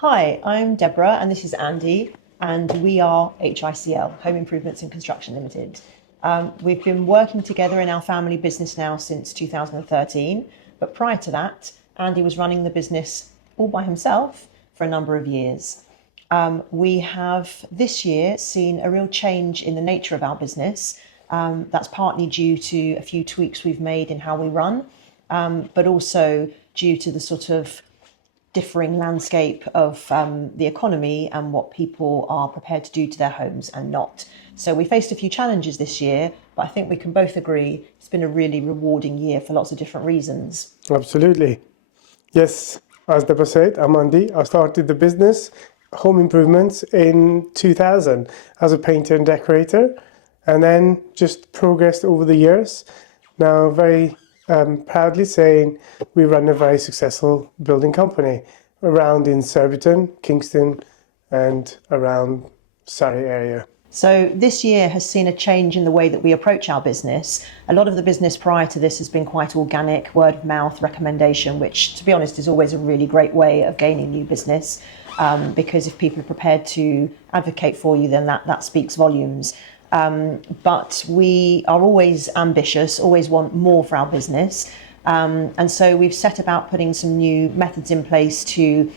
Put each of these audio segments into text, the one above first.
Hi, I'm Deborah and this is Andy, and we are HICL, Home Improvements and Construction Limited. We've been working together in our family business now since 2013, but prior to that, Andy was running the business all by himself for a number of years. We have this year seen a real change in the nature of our business. That's partly due to a few tweaks we've made in how we run, but also due to the sort of differing landscape of the economy and what people are prepared to do to their homes and not. So we faced a few challenges this year, but I think we can both agree it's been a really rewarding year for lots of different reasons. Absolutely. Yes, as Deborah said, I'm Andy. I started the business, Home Improvements, in 2000 as a painter and decorator, and then just progressed over the years. Now, very proudly saying we run a very successful building company around in Surbiton, Kingston, and around Surrey area. So this year has seen a change in the way that we approach our business. A lot of the business prior to this has been quite organic, word of mouth, recommendation, which to be honest is always a really great way of gaining new business, because if people are prepared to advocate for you, then that speaks volumes. But we are always ambitious, always want more for our business. And so we've set about putting some new methods in place to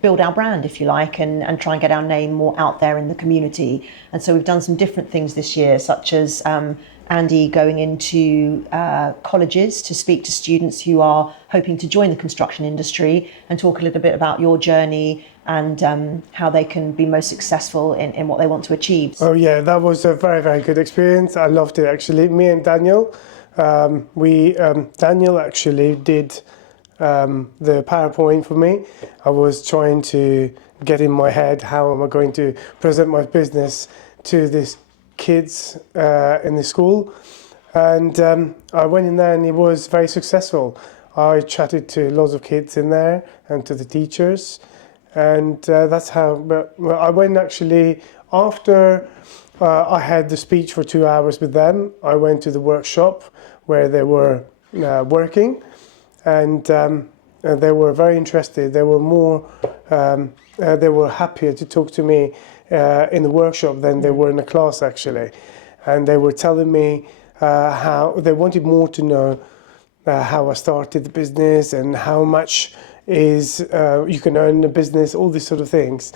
build our brand, if you like, and try and get our name more out there in the community. And so we've done some different things this year, such as Andy going into colleges to speak to students who are hoping to join the construction industry and talk a little bit about your journey and how they can be most successful in what they want to achieve. Oh yeah, that was a very, very good experience. I loved it actually. Me and Daniel, Daniel actually did the PowerPoint for me. I was trying to get in my head how am I going to present my business to these kids in the school, and I went in there and it was very successful. I chatted to lots of kids in there and to the teachers, and that's how. But well, I went actually after I had the speech for 2 hours with them. I went to the workshop where they were working, and they were very interested. They were more, they were happier to talk to me in the workshop than they were in the class actually, and they were telling me how they wanted more to know how I started the business and how much is you can earn in the business, all these sort of things.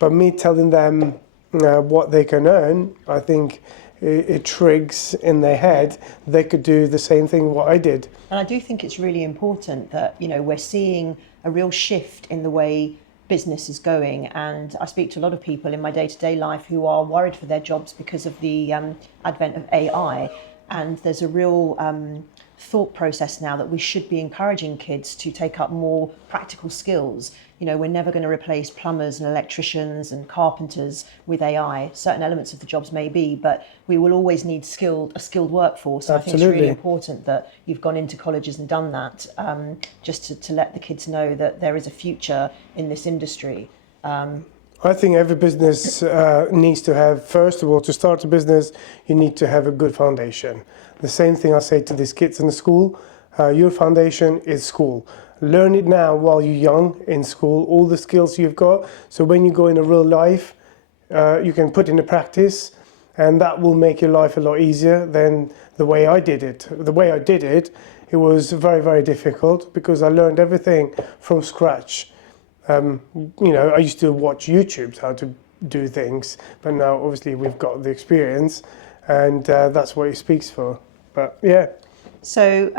But me telling them what they can earn, I think it triggers in their head they could do the same thing what I did. And I do think it's really important that, we're seeing a real shift in the way business is going. And I speak to a lot of people in my day-to-day life who are worried for their jobs because of the advent of AI. And there's a real thought process now that we should be encouraging kids to take up more practical skills. We're never going to replace plumbers and electricians and carpenters with AI. Certain elements of the jobs may be, but we will always need a skilled workforce. So I think it's really important that you've gone into colleges and done that, just to let the kids know that there is a future in this industry. I think every business needs to have, first of all, to start a business, you need to have a good foundation. The same thing I say to these kids in the school, your foundation is school. Learn it now while you're young in school, all the skills you've got. So when you go in a real life, you can put into practice, and that will make your life a lot easier than the way I did it. The way I did it, it was very, very difficult because I learned everything from scratch. I used to watch YouTube how to do things, but now obviously we've got the experience, and that's what it speaks for. But yeah. So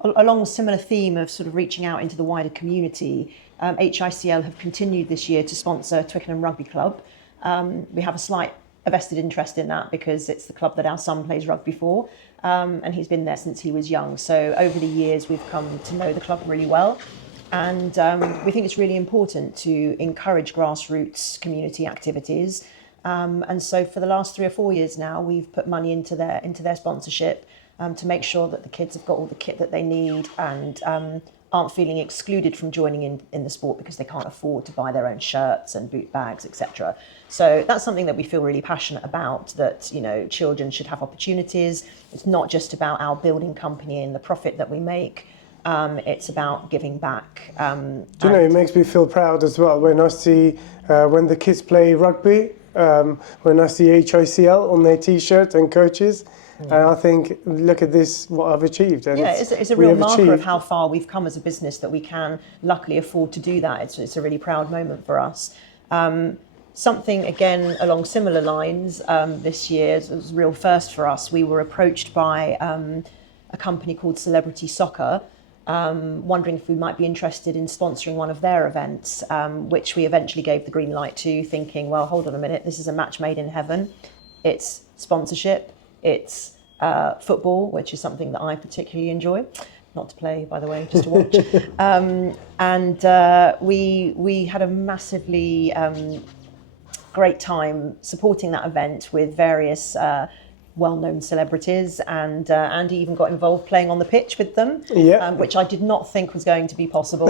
along a similar theme of sort of reaching out into the wider community, HICL have continued this year to sponsor Twickenham Rugby Club. We have a vested interest in that because it's the club that our son plays rugby for, and he's been there since he was young. So over the years, we've come to know the club really well. And we think it's really important to encourage grassroots community activities. And so for the last 3 or 4 years now, we've put money into their sponsorship to make sure that the kids have got all the kit that they need and aren't feeling excluded from joining in the sport because they can't afford to buy their own shirts and boot bags, etc. So that's something that we feel really passionate about, that children should have opportunities. It's not just about our building company and the profit that we make. It's about giving back. Do you know, it makes me feel proud as well when I see when the kids play rugby, when I see HICL on their T-shirts and coaches, and I think, look at this, what I've achieved. And Yeah, it's a real marker of how far we've come as a business that we can luckily afford to do that. It's a really proud moment for us. Something, again, along similar lines this year, it was a real first for us. We were approached by a company called Celebrity Soccer, wondering if we might be interested in sponsoring one of their events, which we eventually gave the green light to, thinking, well, hold on a minute, this is a match made in heaven. It's sponsorship, it's football, which is something that I particularly enjoy. Not to play, by the way, just to watch. We had a massively great time supporting that event with various well-known celebrities, and Andy even got involved playing on the pitch with them, which I did not think was going to be possible,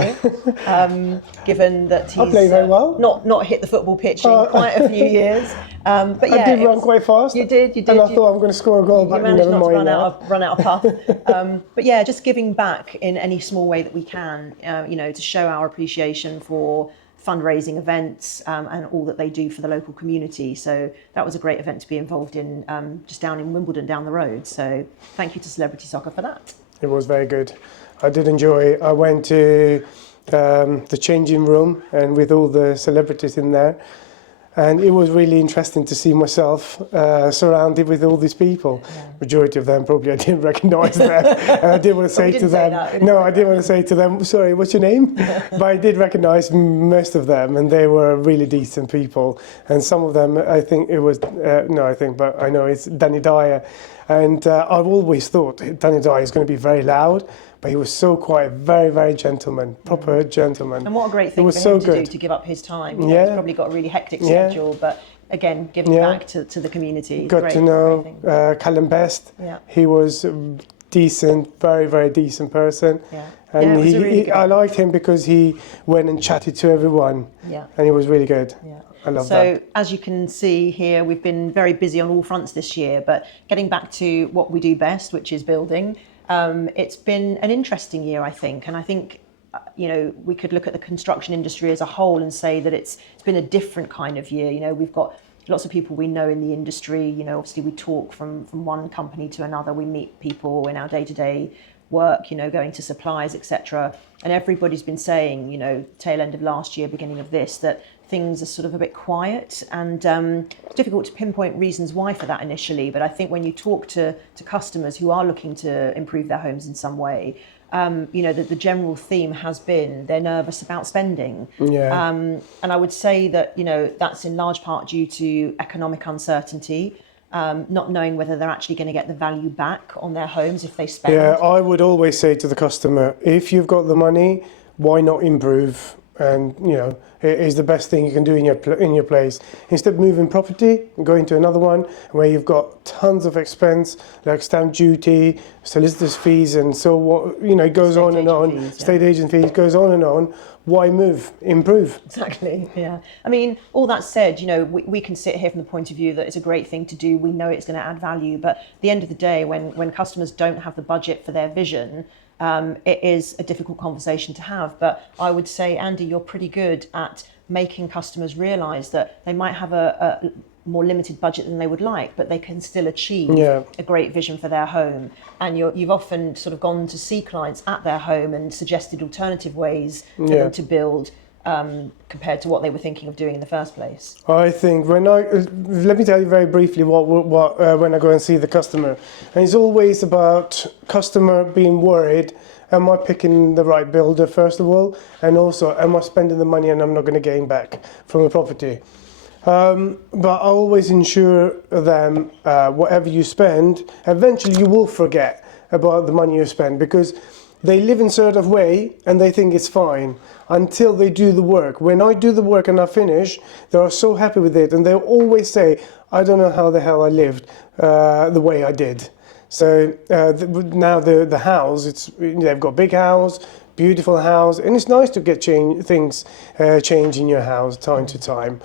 given that he's very well. not hit the football pitch in quite a few years. But yeah, I did run quite fast. You did. And I thought I'm going to score a goal, but you managed never not to mind run out of puff. But yeah, just giving back in any small way that we can, to show our appreciation for fundraising events and all that they do for the local community. So that was a great event to be involved in, just down in Wimbledon down the road. So thank you to Celebrity Soccer for that. It was very good. I did enjoy it. I went to the changing room and with all the celebrities in there. And it was really interesting to see myself surrounded with all these people. Yeah. Majority of them probably I didn't recognise them. And I didn't want to say to them, I didn't want to say to them, sorry, what's your name? But I did recognise most of them, and they were really decent people. And some of them, I think it was, but I know it's Danny Dyer. And I've always thought Danny Dyer is going to be very loud, but he was so quiet, very, very gentleman, proper gentleman. And what a great thing for him to do, to give up his time. He's probably got a really hectic schedule, but again, giving back to the community. Got to know Callum Best. Yeah. He was decent, very, very decent person. Yeah. And I liked him because he went and chatted to everyone. Yeah. And he was really good. Yeah. I love that. So as you can see here, we've been very busy on all fronts this year, but getting back to what we do best, which is building, it's been an interesting year, I think. And I think, we could look at the construction industry as a whole and say that it's been a different kind of year. We've got lots of people we know in the industry. Obviously we talk from one company to another. We meet people in our day-to-day work, going to suppliers, etc. And everybody's been saying, tail end of last year, beginning of this, that things are sort of a bit quiet, and it's difficult to pinpoint reasons why for that initially. But I think when you talk to customers who are looking to improve their homes in some way, the general theme has been they're nervous about spending. Yeah. And I would say that, that's in large part due to economic uncertainty. Not knowing whether they're actually going to get the value back on their homes if they spend. Yeah, I would always say to the customer, if you've got the money, why not improve? And it is the best thing you can do in your place. Instead of moving property and going to another one where you've got tons of expense like stamp duty, solicitors fees, and so what it goes on and on. State agent fees goes on and on. Why move? Improve. Exactly. Yeah. I mean, all that said, we can sit here from the point of view that it's a great thing to do. We know it's going to add value, but at the end of the day, when customers don't have the budget for their vision, it is a difficult conversation to have. But I would say, Andy, you're pretty good at making customers realise that they might have a more limited budget than they would like, but they can still achieve a great vision for their home. And you've often sort of gone to see clients at their home and suggested alternative ways for them to build, compared to what they were thinking of doing in the first place. I think let me tell you very briefly what when I go and see the customer, and it's always about customer being worried. Am I picking the right builder first of all, and also am I spending the money and I'm not going to gain back from the property? But I always ensure them whatever you spend, eventually you will forget about the money you spend, because they live in a certain way and they think it's fine until they do the work. When I do the work and I finish, they are so happy with it, and they always say, I don't know how the hell I lived the way I did. So now the house, they've got a big house, beautiful house, and it's nice to get things change in your house time to time.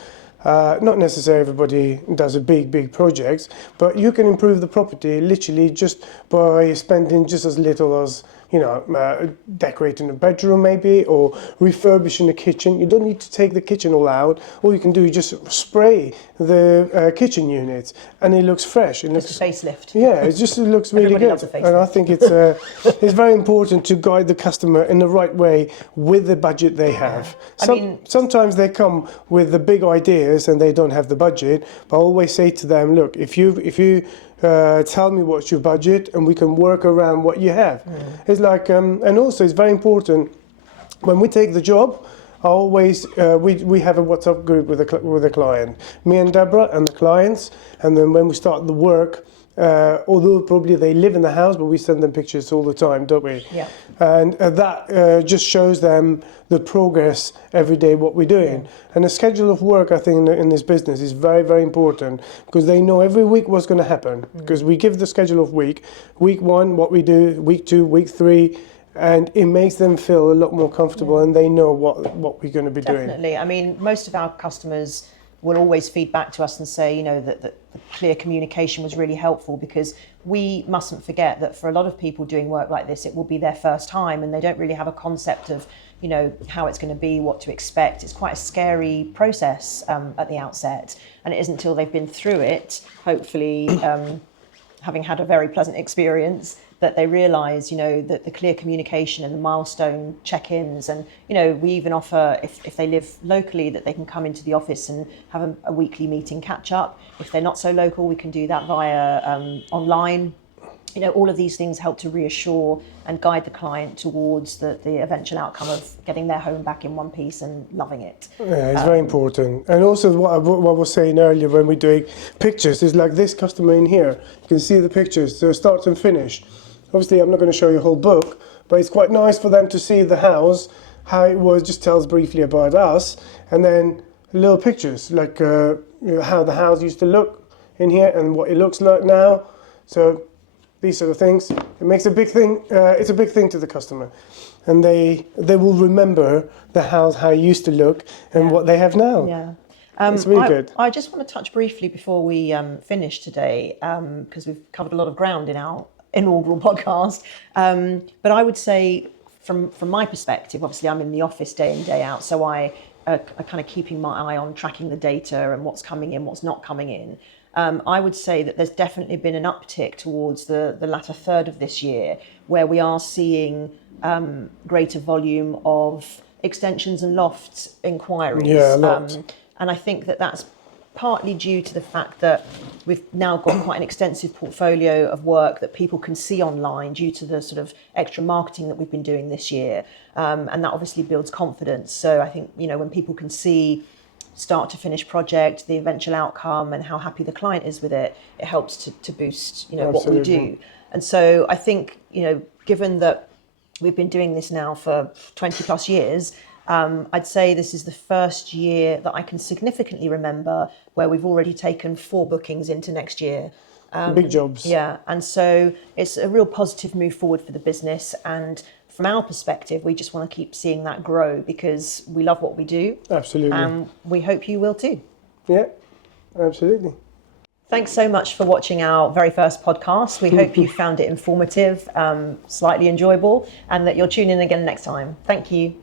Not necessarily everybody does a big projects, but you can improve the property literally just by spending just as little as decorating a bedroom maybe, or refurbishing a kitchen. You don't need to take the kitchen all out. All you can do is just spray the kitchen units, and it looks fresh. It looks Just a facelift. yeah, it looks really Everybody good. loves a facelift. And I think it's very important to guide the customer in the right way with the budget they have. Sometimes they come with the big ideas and they don't have the budget. But I always say to them, look, if you tell me what's your budget and we can work around what you have. It's like, and also it's very important when we take the job. I always we have a WhatsApp group with the client, me and Deborah and the clients, and then when we start the work, although probably they live in the house, but we send them pictures all the time, don't we? Yeah. And that just shows them the progress every day, what we're doing. And the schedule of work, I think, in this business is very, very important, because they know every week what's going to happen. Because we give the schedule of week 1, what we do, week 2, week 3, and it makes them feel a lot more comfortable, and they know what we're going to be doing. Definitely. I mean, most of our customers will always feed back to us and say, that the clear communication was really helpful, because we mustn't forget that for a lot of people doing work like this, it will be their first time, and they don't really have a concept of, how it's going to be, what to expect. It's quite a scary process at the outset, and it isn't until they've been through it, hopefully having had a very pleasant experience, that they realise, that the clear communication and the milestone check-ins, and, we even offer, if they live locally, that they can come into the office and have a weekly meeting catch-up. If they're not so local, we can do that via online. All of these things help to reassure and guide the client towards the eventual outcome of getting their home back in one piece and loving it. Yeah, it's very important. And also what I was saying earlier when we're doing pictures is like this customer in here. You can see the pictures, so start and finish. Obviously, I'm not going to show you a whole book, but it's quite nice for them to see the house, how it was, just tells briefly about us, and then little pictures, like how the house used to look in here and what it looks like now. So these sort of things, it makes a big thing. It's a big thing to the customer, and they will remember the house, how it used to look, and what they have now. Yeah. It's really good. I just want to touch briefly before we finish today, because we've covered a lot of ground in our inaugural podcast. But I would say, from my perspective, obviously I'm in the office day in, day out, so I are kind of keeping my eye on tracking the data and what's coming in, what's not coming in. I would say that there's definitely been an uptick towards the latter third of this year, where we are seeing greater volume of extensions and lofts inquiries. Yeah, a lot. And I think that that's partly due to the fact that we've now got quite an extensive portfolio of work that people can see online due to the sort of extra marketing that we've been doing this year. And that obviously builds confidence. So I think, when people can see start to finish project, the eventual outcome, and how happy the client is with it, it helps to boost, what we do. And so I think, given that we've been doing this now for 20 plus years, I'd say this is the first year that I can significantly remember where we've already taken 4 bookings into next year. Big jobs. Yeah, and so it's a real positive move forward for the business. And from our perspective, we just want to keep seeing that grow, because we love what we do. Absolutely. And we hope you will too. Yeah, absolutely. Thanks so much for watching our very first podcast. We hope you found it informative, slightly enjoyable, and that you'll tune in again next time. Thank you.